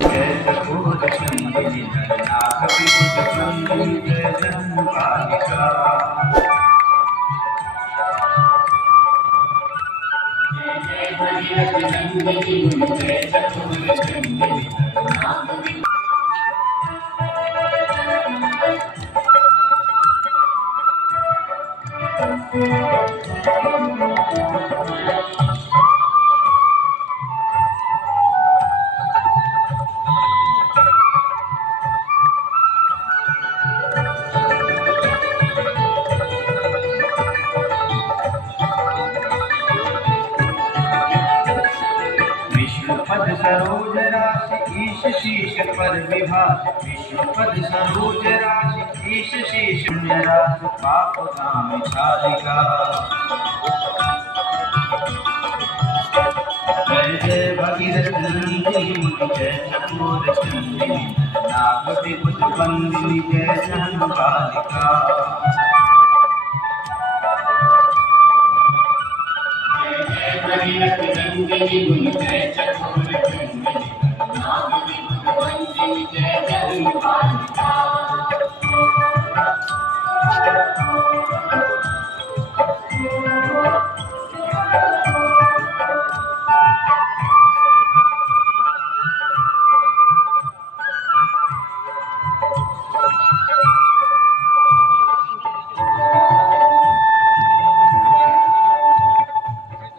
जय चकोर चंदिनी नरनाथ विबुध बंदिनी जय जन्मकालिका। जय भगीरथ नंदिनी मुनि जय चकोर चंदिनी नरनाथ विबुध। विष्णुपद सरोज राशि ईश शीश पर विभास। विष्णुपद सरोज राशि ईश शीश रास पाप काम चालिका। जय जय भगीरथ नंदिनी मुनि जय चकोर चंदिनी नरनाथ विबुध बंदिनी जय जन्मकालिका। भगीरथ नंदिनी मुनि जय चकोर चंदिनी नरनाथ विबुध बंदिनी जय जन्मकालिका।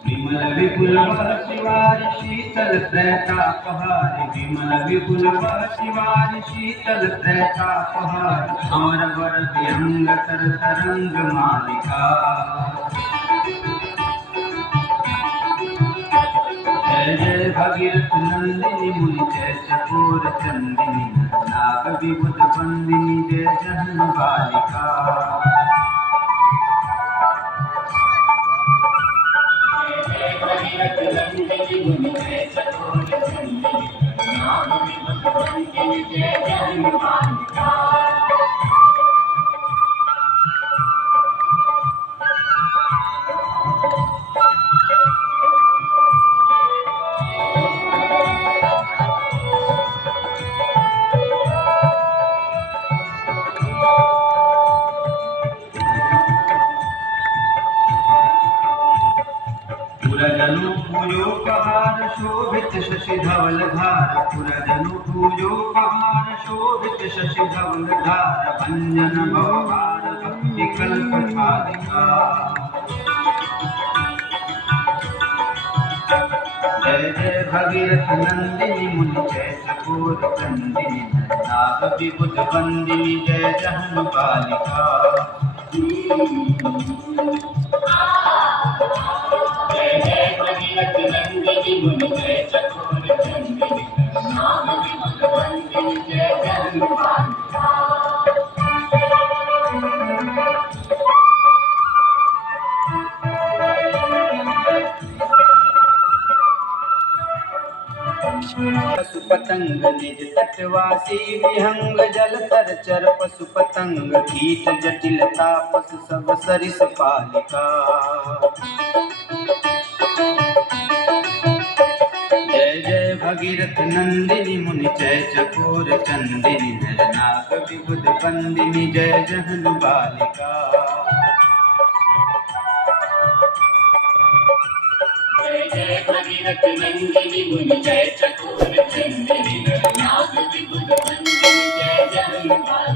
विमल विपुल वह शिवारि शीतल त्रैतापहारि। विमल विपुल वह शिवारि शीतल त्रैतापहारि। अमर वर विहंग तर तरंग मालिका। जय जय भगीरथ नंदिनी मुनि जय चकोर चंदिनी नरनाथ विबुध बंदिनी जय जन्मकालिका। भगीरथ नंदिनी मुनि जय चकोर चंदिनी नरनाथ विबुध बंदिनी जय जन्मकालिका। पुरजनु पूजोपहार शोभित शशि धवल धार। पुरजनु पूजोपहार शोभित शशि धवल धार। भंजन भवभार भक्ति कल्प चालिका। जय जय भगीरथ नंदिनी मुनि जय चकोर चंदिनी नरनाथ विबुध बंदिनी जय जन्मकालिका। जय जय भगीरथ नंदिनी मुनि जय चकोर चंदिनी नरनाथ विबुध बंदिनी जय जन्मकालिका। पशु पतंग निज तटवासी विहंग जल तर चर। पशु पतंग कीट जटिल तापस सब सरिस पालिका। जय जय भगीरथ नंदिनी मुनि जय चकोर चंदिनी नरनाथ विबुध बंदिनी जय जन्मकालिका। जय जय भगीरथ नंदिनी मुनि जय चकोर चंदिनी नरनाथ विबुध बंदिनी जय जन्मकालिका।